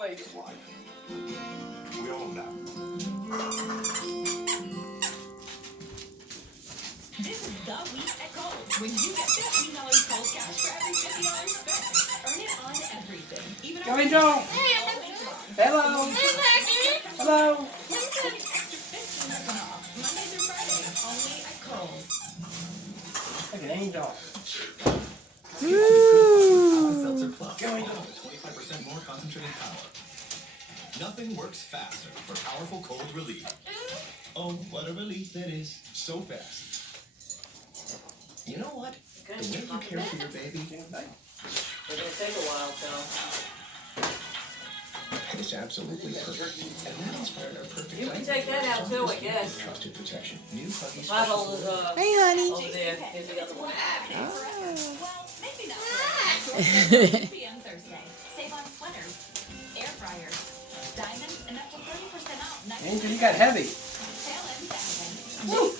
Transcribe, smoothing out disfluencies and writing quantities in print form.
place of life. We all know. This is the week at Kohl's. When you get $15 Kohl's cash for every $50 spent. Earn it on everything. Even Go Angel! Hello! Hello! extra 15% off. Monday through Friday. Only at Kohl's. Look at Angel. Seltzer Plus. 25% more concentrated power. Nothing works faster for powerful cold relief. Oh, what a relief that is. So fast. You know what? The way you care for your baby They're gonna take a while, though. is absolutely perfect. And that inspired our perfect. You can take that out too, I guess. Trusted protection. New Huggies. My hole is Hey, honey. over there. Here's the other one. Well, maybe not. 4 p.m. Thursday. Save on sweaters, air fryers, diamonds, and up to 30% off. Angel, you got heavy. Sale ends at 7.